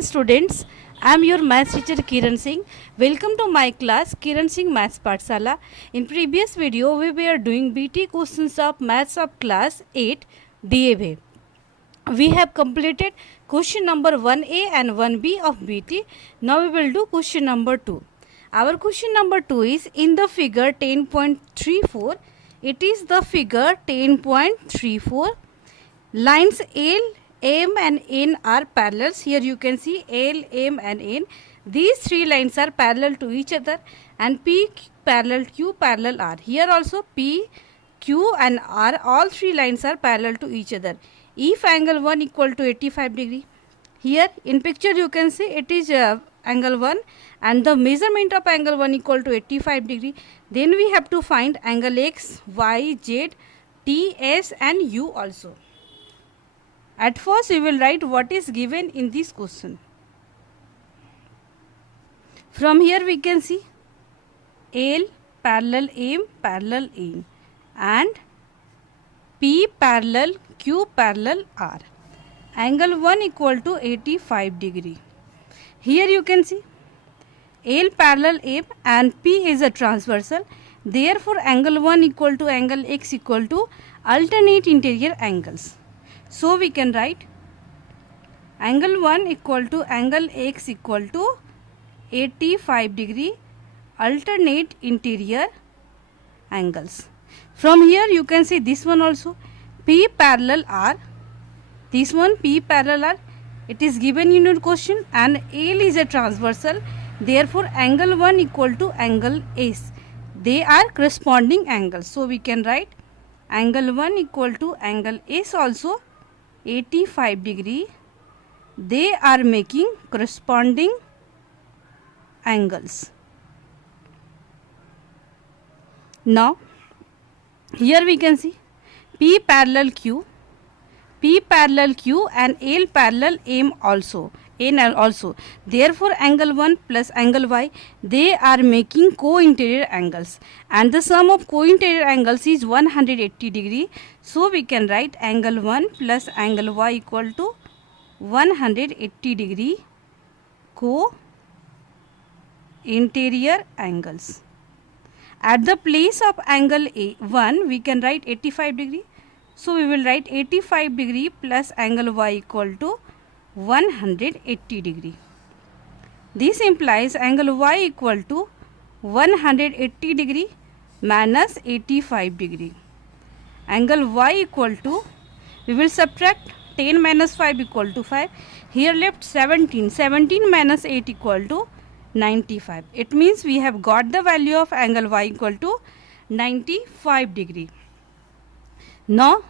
Students, I am your maths teacher Kiran Singh. Welcome to my class Kiran Singh Maths Pathshala. In previous video we were doing BT questions of maths of class 8 DAV. We have completed question number 1A and 1B of BT. Now we will do question number 2. Our question number 2 is in the figure 10.34. It is the figure 10.34. Lines L, M and N are parallel. Here you can see L, M and N. These three lines are parallel to each other and P parallel Q parallel R. Here also P, Q and R, all three lines are parallel to each other. If angle 1 equal to 85 degree. Here in picture you can see it is angle 1 and the measurement of angle 1 equal to 85 degree. Then we have to find angle X, Y, Z, T, S and U also. At first we will write what is given in this question. From here we can see L parallel M parallel N and P parallel Q parallel R. Angle 1 equal to 85 degree. Here you can see L parallel M and P is a transversal. Therefore angle 1 equal to angle X equal to alternate interior angles. So we can write angle 1 equal to angle X equal to 85 degree alternate interior angles. From here you can see this one also P parallel R. This one P parallel R. It is given in your question and L is a transversal. Therefore angle 1 equal to angle S. They are corresponding angles. So we can write angle 1 equal to angle S also 85 degree. They are making corresponding angles. Now here we can see P parallel Q, P parallel Q and L parallel M also, N also. Therefore angle 1 plus angle Y, they are making co-interior angles and the sum of co-interior angles is 180 degree. So we can write angle 1 plus angle Y equal to 180 degree co-interior angles. At the place of angle A1 we can write 85 degree. So we will write 85 degree plus angle Y equal to 180 degree. This implies angle Y equal to 180 degree minus 85 degree. Angle Y equal to, we will subtract 10 minus 5 equal to 5. Here left 17. 17 minus 8 equal to 95. It means we have got the value of angle Y equal to 95 degree. Now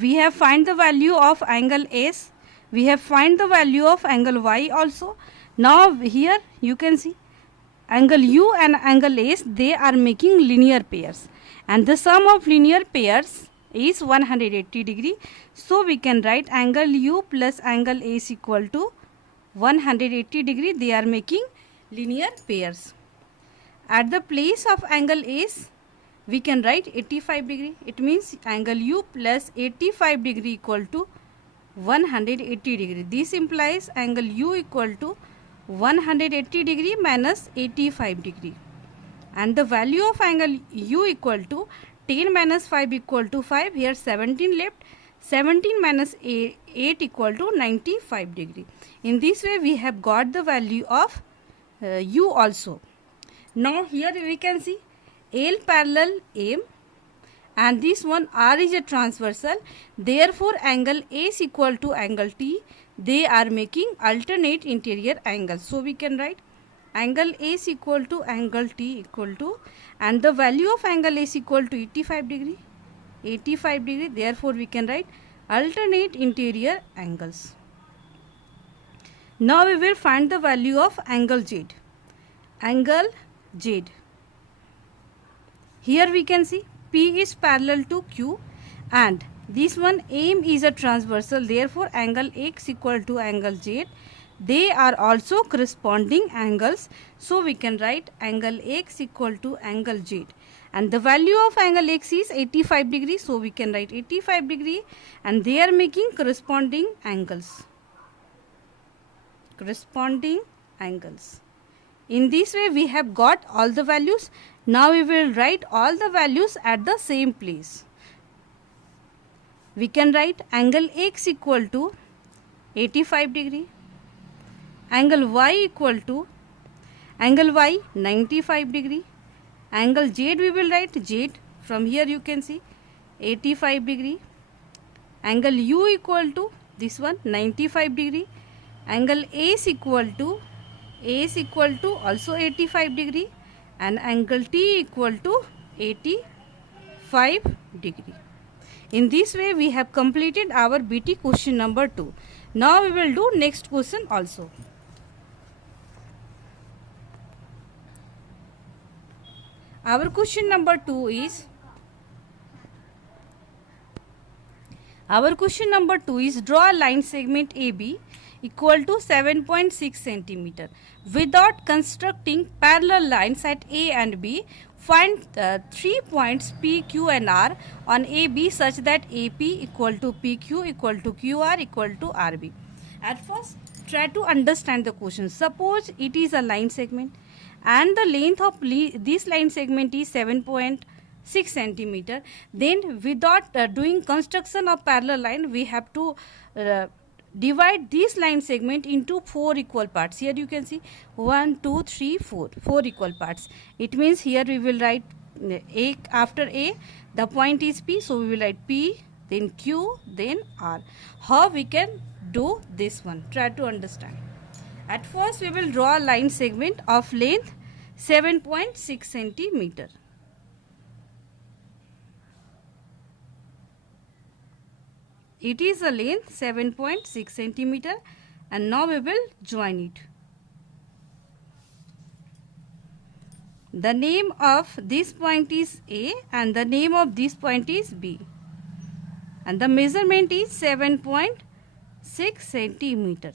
we have find the value of angle S. We have find the value of angle Y also. Now here you can see angle U and angle S, they are making linear pairs and the sum of linear pairs is 180 degree. So we can write angle U plus angle S equal to 180 degree. They are making linear pairs. At the place of angle S we can write 85 degree. It means angle U plus 85 degree equal to 180 degree. This implies angle U equal to 180 degree minus 85 degree. And the value of angle U equal to 10 minus 5 equal to 5. Here 17 left. 17 minus 8 equal to 95 degree. In this way we have got the value of U also. Now here we can see L parallel M and this one R is a transversal. Therefore angle S equal to angle T. They are making alternate interior angles. So we can write angle S equal to angle T equal to, and the value of angle S equal to 85 degree. 85 degree. Therefore we can write alternate interior angles. Now we will find the value of angle Z. Angle Z. Here we can see P is parallel to Q and this one M is a transversal. Therefore angle X equal to angle Z. They are also corresponding angles. So we can write angle X equal to angle Z. And the value of angle X is 85 degree. So we can write 85 degree and they are making corresponding angles. corresponding angles. In this way we have got all the values. Now we will write all the values at the same place. We can write angle X equal to 85 degree, angle Y equal to angle Y 95 degree, angle Z we will write Z, from here you can see 85 degree, angle U equal to this one 95 degree, angle ACE equal to also 85 degree, and angle T equal to 85 degree. In this way we have completed our BT question number 2. Now we will do next question also. Our question number 2 is draw a line segment AB equal to 7.6 centimeter. Without constructing parallel lines at A and B, find 3 points P, Q and R on AB such that AP equal to PQ equal to QR equal to RB. At first, try to understand the question. Suppose it is a line segment and the length of this line segment is 7.6 centimeter. Then without doing construction of parallel line, we have to divide this line segment into 4 equal parts. Here you can see 1, 2, 3, 4 equal parts. It means here we will write A, after A the point is P, so we will write P, then Q, then R. How we can do this one? Try to understand. At first we will draw a line segment of length 7.6 centimeter. It is a length 7.6 centimeter, and now we will join it. The name of this point is A and the name of this point is B, and the measurement is 7.6 centimeter.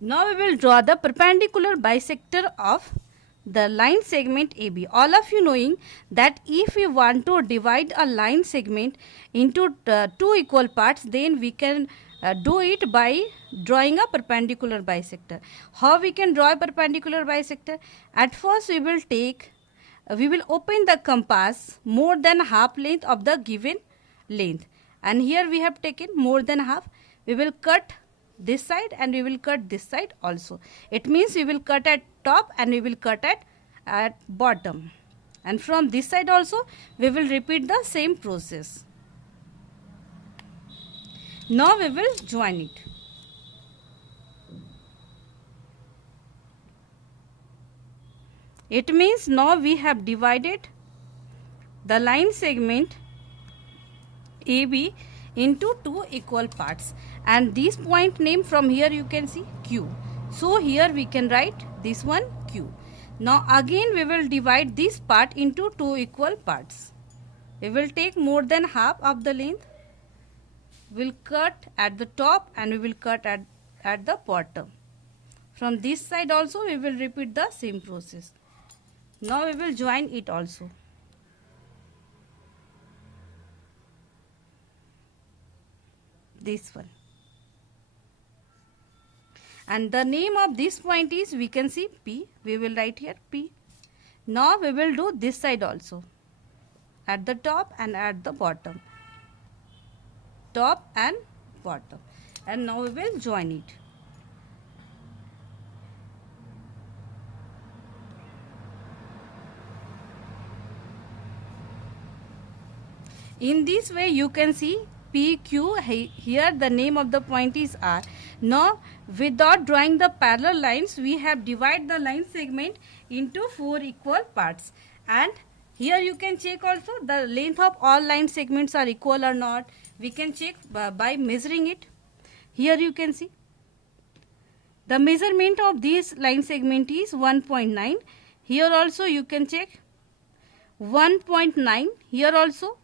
Now we will draw the perpendicular bisector of the line segment AB. All of you knowing that if we want to divide a line segment into 2 equal parts, then we can do it by drawing a perpendicular bisector. How we can draw a perpendicular bisector? At first we will open the compass more than half length of the given length, and here we have taken more than half. We will cut this side and we will cut this side also. It means we will cut at top and we will cut at bottom, and from this side also we will repeat the same process. Now we will join it. It means now we have divided the line segment AB into 2 equal parts, and this point name from here you can see Q. So here we can write this one Q. Now again we will divide this part into 2 equal parts. We will take more than half of the length. We will cut at the top and we will cut at the bottom. From this side also we will repeat the same process. Now we will join it also. This one. And the name of this point is, we can see P. We will write here P. Now we will do this side also. At the top and at the bottom. Top and bottom. And now we will join it. In this way you can see PQ, here the name of the point is R. Now without drawing the parallel lines, we have divided the line segment into 4 equal parts, and here you can check also the length of all line segments are equal or not. We can check by measuring it. Here you can see the measurement of this line segment is 1.9. Here also you can check 1.9. Here also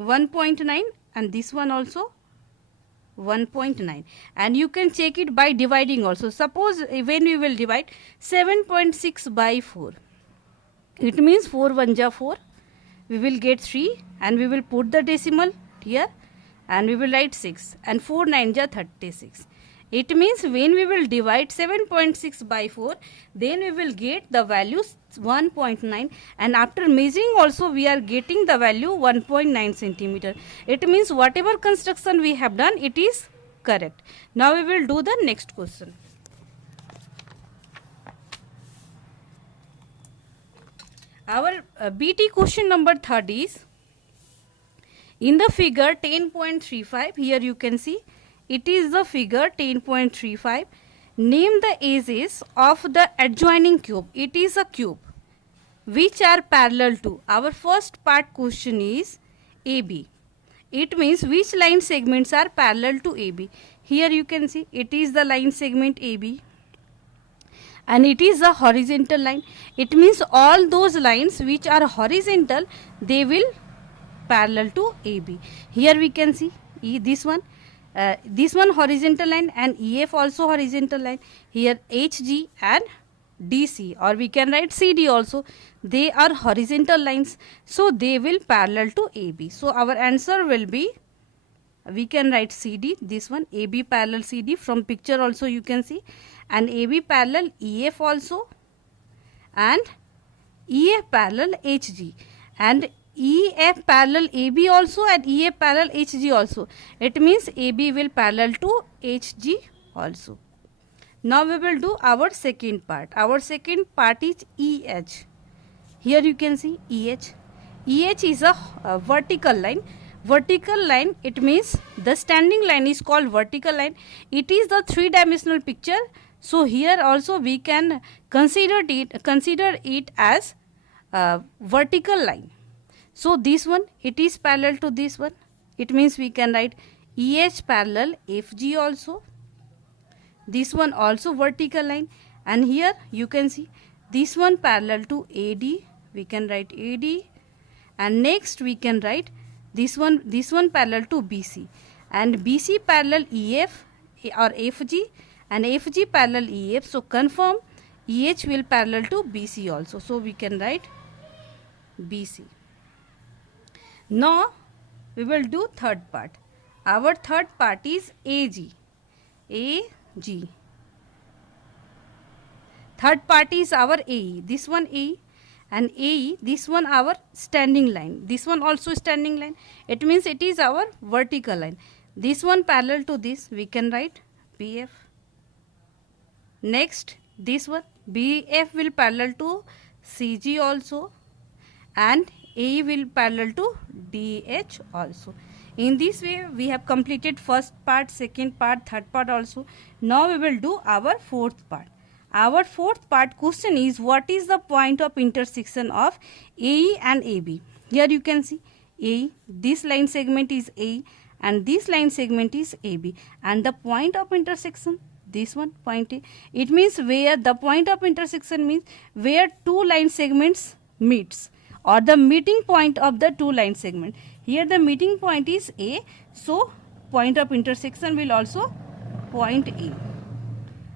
1.9, and this one also 1.9, and you can check it by dividing also. Suppose when we will divide 7.6 by 4, it means 4 1 ja 4, we will get 3, and we will put the decimal here, and we will write 6, and 4 9 ja 36. It means when we will divide 7.6 by 4, then we will get the value 1.9, and after measuring also we are getting the value 1.9 centimeter. It means whatever construction we have done, it is correct. Now we will do the next question. Our BT question number 3rd is, in the figure 10.35, here you can see it is the figure 10.35. Name the edges of the adjoining cube. It is a cube which are parallel to. Our first part question is AB. It means which line segments are parallel to AB. Here you can see it is the line segment AB, and it is a horizontal line. It means all those lines which are horizontal, they will parallel to AB. Here we can see this one horizontal line, and EF also horizontal line. Here HG and DC, or we can write CD also, they are horizontal lines, so they will parallel to AB. So our answer will be, we can write CD, this one, AB parallel CD. From picture also you can see, and AB parallel EF also, and EF parallel HG, and EF parallel AB also, and EF parallel HG also. It means AB will parallel to HG also. Now we will do our second part. Our second part is EH. Here you can see EH. EH is a vertical line. Vertical line, it means the standing line is called vertical line. It is the three-dimensional picture. So here also we can consider it as a vertical line. So this one, it is parallel to this one. It means we can write EH parallel FG also. This one also vertical line, and here you can see this one parallel to AD. We can write AD, and next we can write this one parallel to BC, and BC parallel EF or FG, and FG parallel EF. So confirm EH will parallel to BC also. So we can write BC. Now we will do third part. Our third part is AG. AG. Third part is our AE. This one AE, and AE, this one our standing line. This one also standing line. It means it is our vertical line. This one parallel to this, we can write BF. Next, this one BF will parallel to CG also, and AE will parallel to DH also. In this way we have completed first part, second part, third part also. Now we will do our fourth part. Our fourth part question is, what is the point of intersection of AE and AB? Here you can see AE, this line segment is AE, and this line segment is AB, and the point of intersection, this one point A. It means where the point of intersection means where two line segments meets, or the meeting point of the two line segment. Here the meeting point is A, so point of intersection will also point A.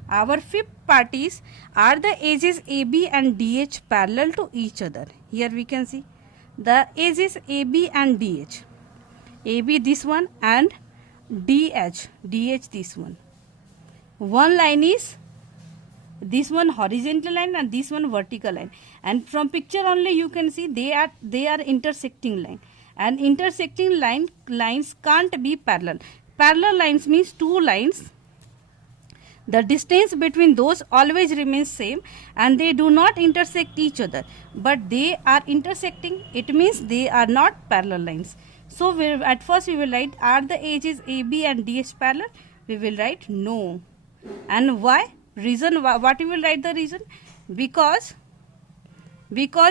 Our fifth part is, are the edges AB and DH parallel to each other? Here we can see the edges AB and DH. AB this one, and DH this one. One line is this one horizontal line, and this one vertical line, and from picture only you can see they are intersecting line, and intersecting lines can't be parallel. Parallel lines means two lines, the distance between those always remains same, and they do not intersect each other, but they are intersecting. It means they are not parallel lines. So at first we will write, are the edges AB and DH parallel? We will write no. And why? Reason, what we will write the reason? Because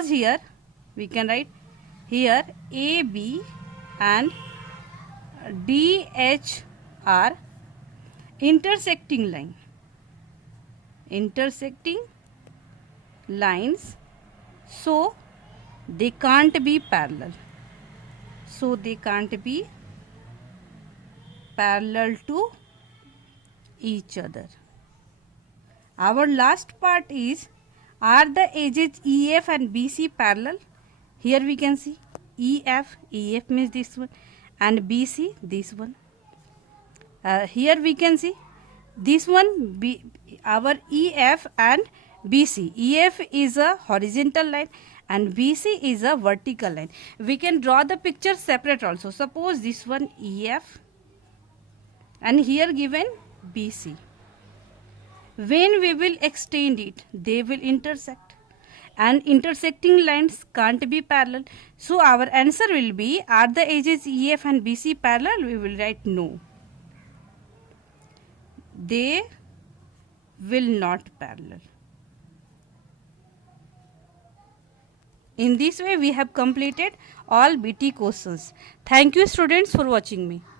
here we can write, here AB and DH are intersecting lines, so they can't be parallel. So they can't be parallel to each other. Our last part is, are the edges EF and BC parallel? Here we can see EF means this one, and BC, this one. Here we can see this one, our EF and BC. EF is a horizontal line and BC is a vertical line. We can draw the picture separate also. Suppose this one EF and here given BC. When we will extend it, they will intersect, and intersecting lines can't be parallel. So our answer will be, are the edges EF and BC parallel? We will write no. They will not parallel. In this way we have completed all BT questions. Thank you students for watching me.